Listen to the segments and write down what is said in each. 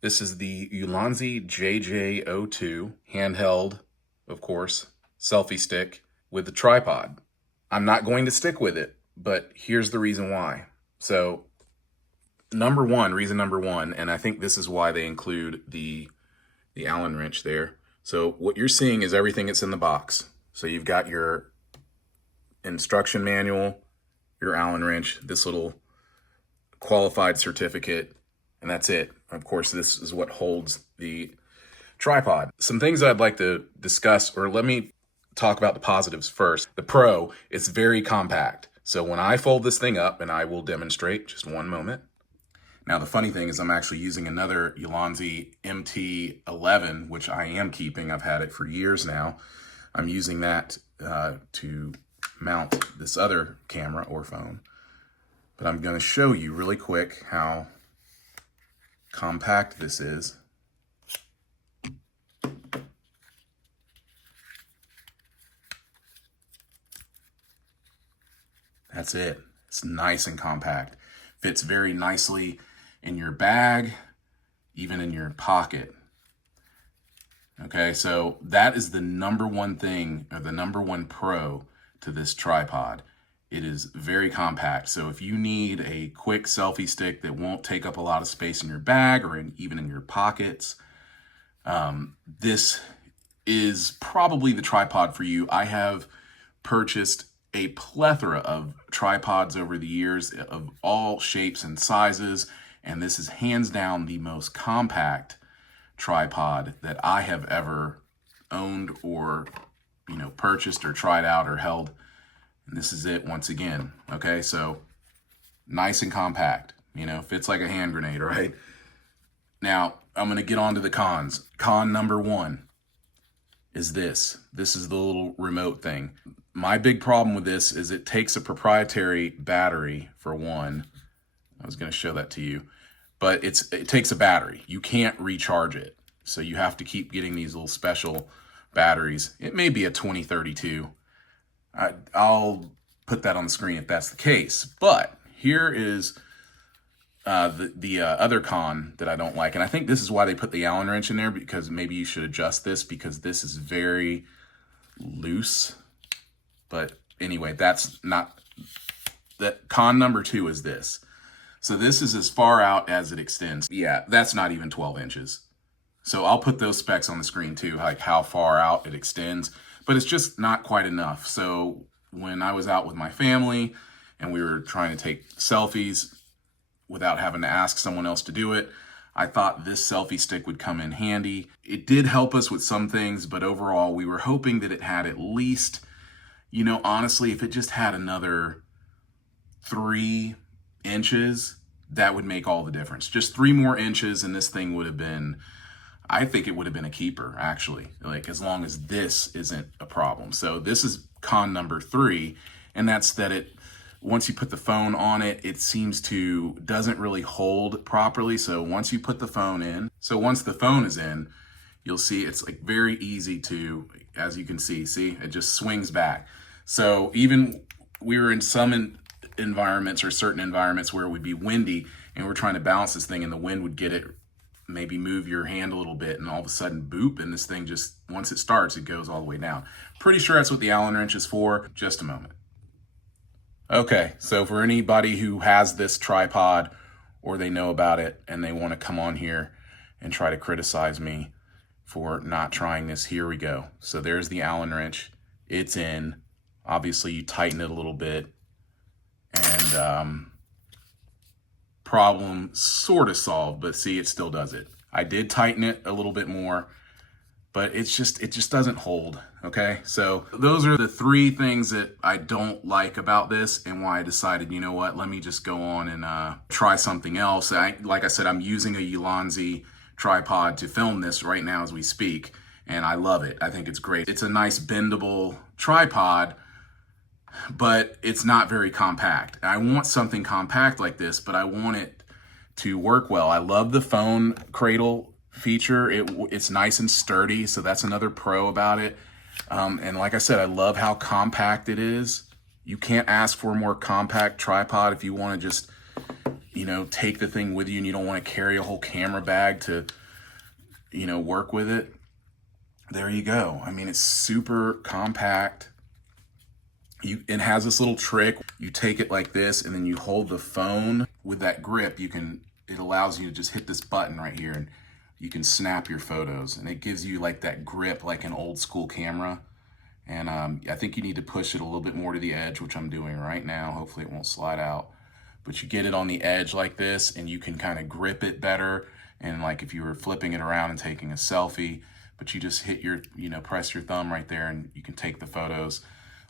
This is the Ulanzi JJ02 handheld, of course, selfie stick with the tripod. I'm not going to stick with it, but here's the reason why. So, reason number one, and I think this is why they include the Allen wrench there. So what you're seeing is everything that's in the box. So you've got your instruction manual, your Allen wrench, this little qualified certificate, and that's it. Of course, this is what holds the tripod. Some things I'd like to discuss, or let me talk about the positives first. The pro, it's very compact. So when I fold this thing up, and I will demonstrate, just one moment. Now the funny thing is I'm actually using another Ulanzi MT11, which I am keeping. I've had it for years now. I'm using that to mount this other camera or phone. But I'm going to show you really quick how compact this is. That's it. It's nice and compact. Fits very nicely in your bag, even in your pocket. Okay, so that is the number one thing, or the number one pro to this tripod. It is very compact. So if you need a quick selfie stick that won't take up a lot of space in your bag or even in your pockets, this is probably the tripod for you. I have purchased a plethora of tripods over the years of all shapes and sizes, and this is hands down the most compact tripod that I have ever owned or, purchased or tried out or held. And this is it once again. Okay, so nice and compact, fits like a hand grenade, right? Now, I'm gonna get on to the cons. Con number one is this. This is the little remote thing. My big problem with this is it takes a proprietary battery, for one. I was gonna show that to you, but it takes a battery. You can't recharge it. So you have to keep getting these little special batteries. It may be a 2032. I'll put that on the screen if that's the case. But here is the other con that I don't like. And I think this is why they put the Allen wrench in there, because maybe you should adjust this because this is very loose. But anyway, that's not, that con number two is this. So this is as far out as it extends. Yeah, that's not even 12 inches. So I'll put those specs on the screen too, like how far out it extends, but it's just not quite enough. So when I was out with my family and we were trying to take selfies without having to ask someone else to do it, I thought this selfie stick would come in handy. It did help us with some things, but overall we were hoping that it had at least, honestly, if it just had another 3 inches, that would make all the difference. Just 3 more inches and this thing would have been, I think it would have been a keeper, actually, like as long as this isn't a problem. So this is con number 3, and that's that once you put the phone on it, it seems to doesn't really hold properly. So once you put the phone in, once the phone is in, you'll see it's like very easy to, as you can see, it just swings back. So even we were in some environments or certain environments where it would be windy and we're trying to balance this thing and the wind would get it, maybe move your hand a little bit and all of a sudden boop, and this thing just, once it starts, it goes all the way down. Pretty sure that's what the Allen wrench is for. Just a moment. Okay, so for anybody who has this tripod or they know about it and they want to come on here and try to criticize me for not trying this, here we go. So there's the Allen wrench. It's in. Obviously you tighten it a little bit and problem sort of solved, but see, it still does it. I did tighten it a little bit more, but it just doesn't hold. Okay, so those are the 3 things that I don't like about this and why I decided, you know what, let me just go on and try something else. Like I said, I'm using a Ulanzi tripod to film this right now as we speak, and I love it. I think it's great. It's a nice bendable tripod, but it's not very compact. I want something compact like this, but I want it to work well. I love the phone cradle feature. It's nice and sturdy, so that's another pro about it. And like I said, I love how compact it is. You can't ask for a more compact tripod if you want to just, you know, take the thing with you and you don't want to carry a whole camera bag to, you know, work with it, there you go. I mean, it's super compact. It has this little trick. You take it like this and then you hold the phone with that grip. It allows you to just hit this button right here and you can snap your photos, and it gives you like that grip like an old school camera. And I think you need to push it a little bit more to the edge, which I'm doing right now. Hopefully it won't slide out. But you get it on the edge like this and you can kind of grip it better. And like if you were flipping it around and taking a selfie, but you just hit your, you know, press your thumb right there and you can take the photos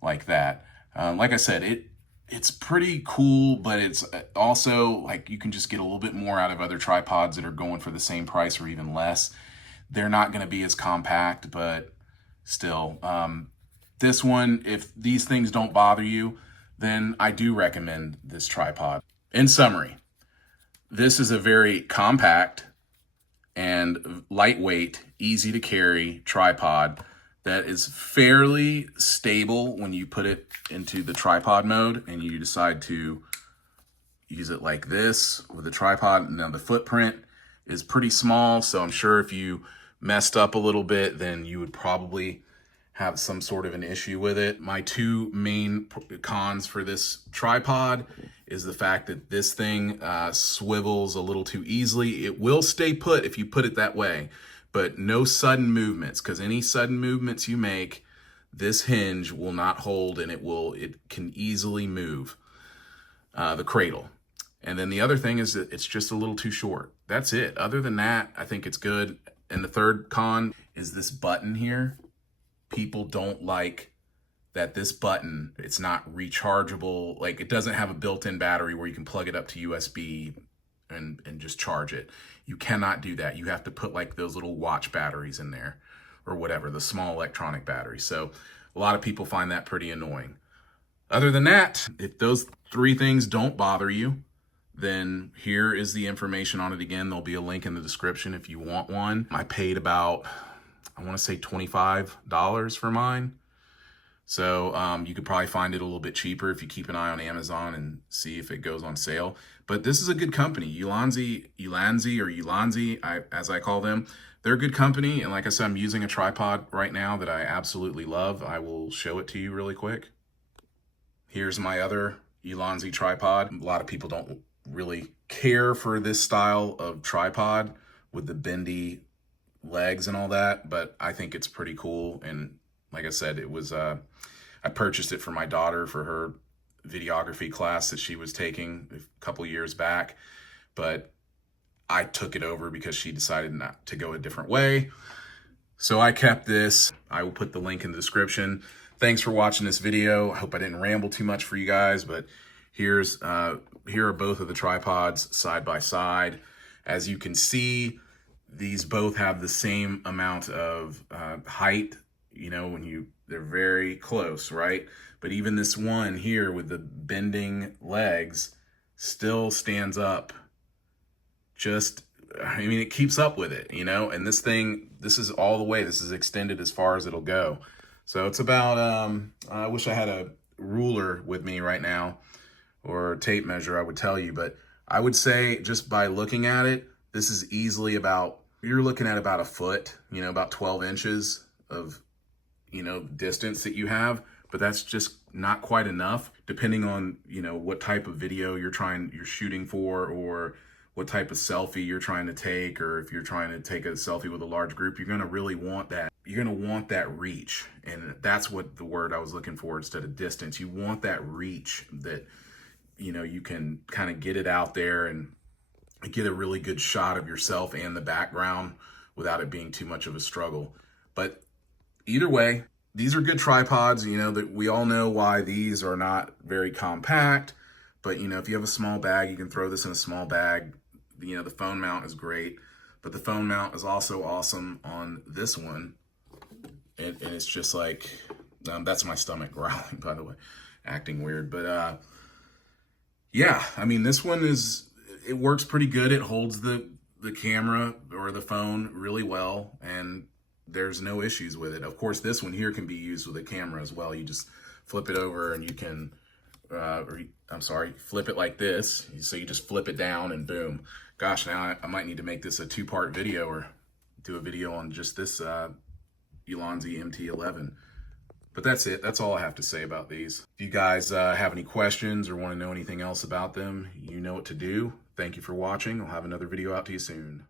like that. Like I said, it's pretty cool, but it's also like you can just get a little bit more out of other tripods that are going for the same price or even less. They're not going to be as compact, but still, this one, if these things don't bother you, then I do recommend this tripod. In summary, this is a very compact and lightweight, easy to carry tripod that is fairly stable when you put it into the tripod mode and you decide to use it like this with the tripod. Now the footprint is pretty small, so I'm sure if you messed up a little bit, then you would probably have some sort of an issue with it. My two main cons for this tripod is the fact that this thing swivels a little too easily. It will stay put if you put it that way, but no sudden movements, because any sudden movements you make, this hinge will not hold and it can easily move the cradle. And then the other thing is that it's just a little too short. That's it. Other than that, I think it's good. And the third con is this button here. People don't like that this button, it's not rechargeable. Like it doesn't have a built-in battery where you can plug it up to USB and just charge it. You cannot do that. You have to put like those little watch batteries in there or whatever, the small electronic batteries. So a lot of people find that pretty annoying. Other than that, if those three things don't bother you, then here is the information on it again. There'll be a link in the description if you want one. I paid about, I want to say $25 for mine. So you could probably find it a little bit cheaper if you keep an eye on Amazon and see if it goes on sale. But this is a good company. Ulanzi, as I call them. They're a good company. And like I said, I'm using a tripod right now that I absolutely love. I will show it to you really quick. Here's my other Ulanzi tripod. A lot of people don't really care for this style of tripod with the bendy legs and all that, but I think it's pretty cool. And like I said, it was I purchased it for my daughter for her videography class that she was taking a couple years back, but I took it over because she decided not to go a different way. So I kept this. I will put the link in the description. Thanks for watching this video. I hope I didn't ramble too much for you guys, but here are both of the tripods side by side. As you can see, these both have the same amount of height, you know, they're very close, right? But even this one here with the bending legs still stands up. It keeps up with it, you know? And this is all the way, this is extended as far as it'll go. So it's about, I wish I had a ruler with me right now or a tape measure, I would tell you, but I would say just by looking at it, this is easily you're looking at about a foot, you know, about 12 inches of, you know, distance that you have, but that's just not quite enough depending on, you know, what type of video you're shooting for, or what type of selfie you're trying to take, or if you're trying to take a selfie with a large group, you're going to really want that. You're going to want that reach. And that's what the word I was looking for instead of distance. You want that reach that, you know, you can kind of get it out there and get a really good shot of yourself and the background without it being too much of a struggle. But either way, these are good tripods. You know, that we all know why these are not very compact, but you know, if you have a small bag, you can throw this in a small bag. You know, the phone mount is great, but the phone mount is also awesome on this one. And it's just like, that's my stomach growling, by the way, acting weird. But yeah, I mean, this one it works pretty good. It holds the camera or the phone really well, and there's no issues with it. Of course, this one here can be used with a camera as well. You just flip it over and you can I'm sorry, flip it like this. So you just flip it down and boom. Gosh, now I might need to make this a 2-part video or do a video on just this Ulanzi MT11. But that's it. That's all I have to say about these. If you guys have any questions or want to know anything else about them, you know what to do. Thank you for watching. I'll have another video out to you soon.